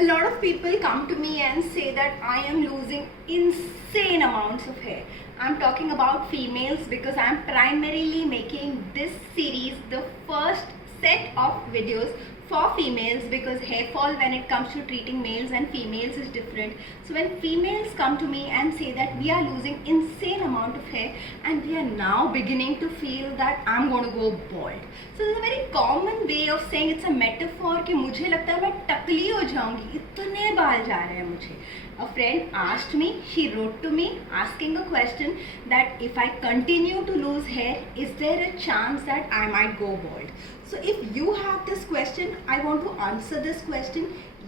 A lot of people come to me and say that I am losing insane amounts of hair. I'm talking about females because I'm primarily making this series the first set of videos for females, because hair fall when it comes to treating males and females is different. So when females come to me and say that we are losing insane amount of hair and we are now beginning to feel that I'm going to go bald. So it's a very common way of saying, it's a metaphor कि मुझे लगता है मैं टकली हो जाऊंगी, इतने बाल जा रहे हैं मुझे. A friend asked me, she wrote to me asking a question that if I continue to lose hair, is there a chance that I might go bald? So if you have this question, I want to answer this question.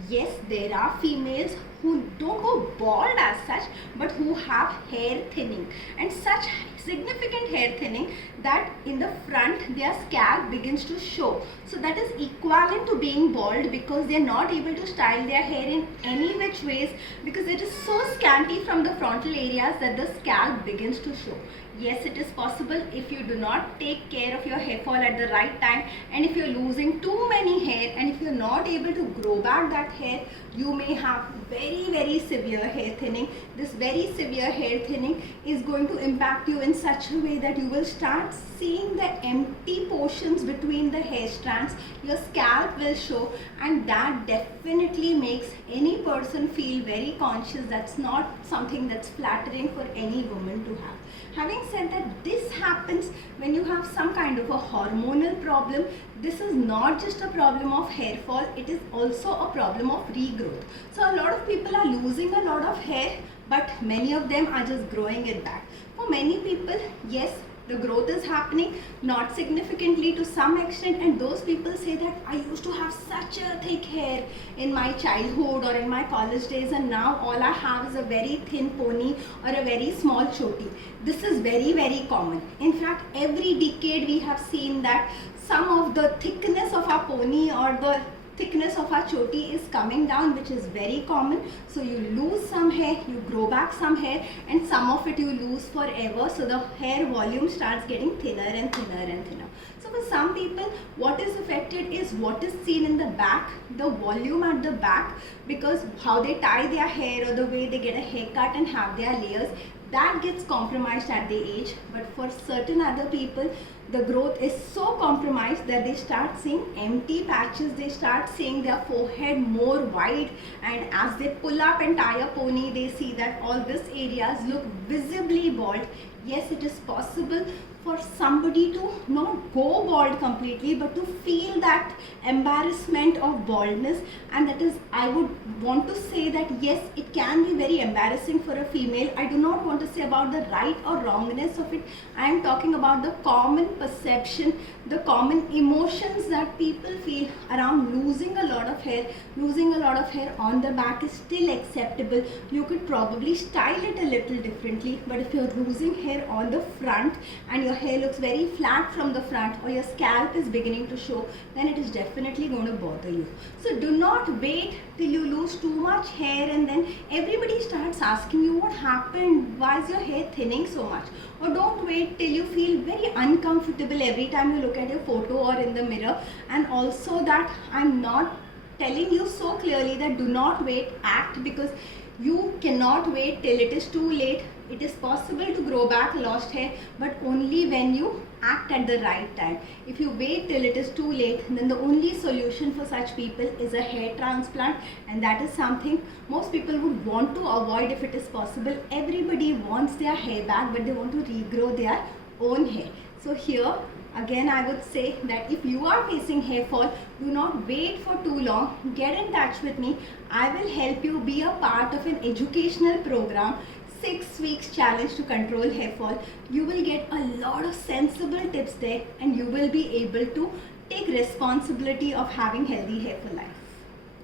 Yes, there are females who don't go bald as such, but who have hair thinning, and such significant hair thinning that in the front their scalp begins to show. So that is equivalent to being bald, because they are not able to style their hair in any which ways, because it is so scanty from the frontal areas that the scalp begins to show. Yes, it is possible if you do not take care of your hair fall at the right time, and if you're losing too many hair, and if you're not able to grow back that hair, you may have very severe hair thinning. This very severe hair thinning is going to impact you in such a way that you will start seeing the empty portions between the hair strands. Your scalp will show, and that definitely makes any person feel very conscious. That's not something that's flattering for any woman to have. Having said that, this happens when you have some kind of a hormonal problem. This is not just a problem of hair fall, it is also a problem of regrowth. So a lot of people are losing a lot of hair, but many of them are just growing it back. For many people, yes, the growth is happening, not significantly to some extent, and those people say that I used to have such a thick hair in my childhood or in my college days, and now all I have is a very thin pony or a very small choti. This is very common. In fact, every decade we have seen that some of the thickness of our pony or the thickness of our choti is coming down, which is very common. So you lose some hair, you grow back some hair, and some of it you lose forever. So the hair volume starts getting thinner and thinner. So for some people, what is affected is what is seen in the back, the volume at the back, because how they tie their hair or the way they get a haircut and have their layers, that gets compromised at the age. But for certain other people, the growth is so compromised that they start seeing empty patches, they start seeing their forehead more wide, and as they pull up and tie a pony, they see that all these areas look visibly bald. Yes, it is possible for somebody to not go bald completely, but to feel that embarrassment of baldness. And that is, I would want to say that yes, it can be very embarrassing for a female. I do not want to say about the right or wrongness of it. I am talking about the common perception, the common emotions that people feel around losing a lot of hair. Losing a lot of hair on the back is still acceptable. You could probably style it a little differently, but if you're losing hair on the front and your hair looks very flat from the front, or your scalp is beginning to show, then it is definitely going to bother you. So do not wait till you lose too much hair and then everybody starts asking you what happened, why is your hair thinning so much. Or don't wait till you feel very uncomfortable every time you look at your photo or in the mirror. And also that I'm not telling you so clearly that do not wait, act, because you cannot wait till it is too late. It is possible to grow back lost hair, but only when you act at the right time. If you wait till it is too late, then the only solution for such people is a hair transplant, and that is something most people would want to avoid if it is possible. Everybody wants their hair back, but they want to regrow their own hair. So here again I would say that if you are facing hair fall, do not wait for too long. Get in touch with me. I will help you be a part of an educational program, 6 weeks challenge to control hair fall. You will get a lot of sensible tips there, and you will be able to take responsibility of having healthy hair for life.